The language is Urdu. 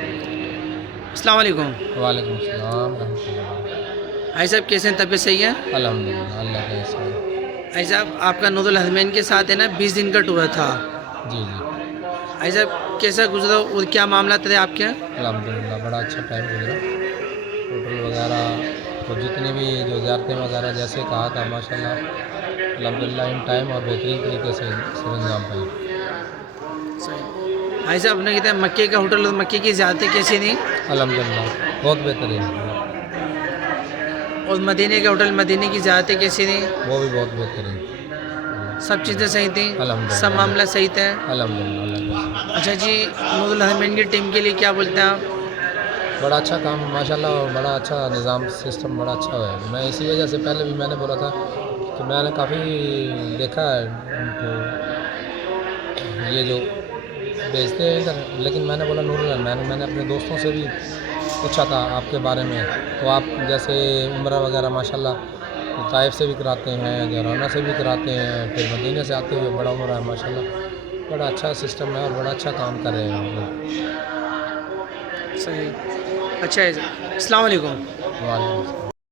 السلام علیکم. وعلیکم السلام ورحمۃ اللہ. بھائی صاحب کیسے ہیں؟ طبیعت صحیح ہے؟ الحمد للہ اللہ کا احسان. بھائی صاحب آپ کا نور الحرمین کے ساتھ ہے نا 20 دن کا ٹور تھا. جی جی بھائی صاحب کیسا گزرا اور کیا معاملات رہے آپ کے یہاں؟ الحمد للہ بڑا اچھا ٹائم گزرا. ہوٹل وغیرہ اور جتنے بھی جو زیارتیں وغیرہ جیسے کہا تھا ماشاء اللہ الحمد للہ ان ٹائم اور بہترین طریقے سے سر انجام پائی. صحیح. بھائی صاحب نے کہتے ہیں مکے کا ہوٹل اور مکے کی زیارتیں کیسی تھیں؟ الحمد للہ بہت بہترین. اور مدینے کے ہوٹل مدینے کی زیارتیں کیسی تھیں؟ وہ بھی بہت بہترین. سب چیزیں صحیح تھیں؟ الحمد سب للہ معاملہ صحیح تھا؟ الحمد للہ اللہ کا احسان. اچھا جی، نور الحرمین کی ٹیم کے لیے کیا بولتے ہیں آپ؟ بڑا اچھا کام ماشاء اللہ اور بڑا اچھا نظام سسٹم بڑا اچھا ہوا ہے. میں اسی وجہ سے پہلے بھی میں نے بولا تھا کہ میں نے کافی دیکھا ہے ان کو یہ جو بیچتے ہیں ادھر، لیکن میں نے بولا نور الحرمین میں نے اپنے دوستوں سے بھی پوچھا تھا آپ کے بارے میں، تو آپ جیسے عمرہ وغیرہ ماشاء اللہ طائف سے بھی کراتے ہیں، جرانہ سے بھی کراتے ہیں، پھر مدینے سے آتے ہوئے بڑا عمرہ ہے ماشاء اللہ. بڑا اچھا سسٹم ہے اور بڑا اچھا کام کر رہے ہیں آپ لوگ. صحیح. اچھا ہے. السلام علیکم. وعلیکم السلام.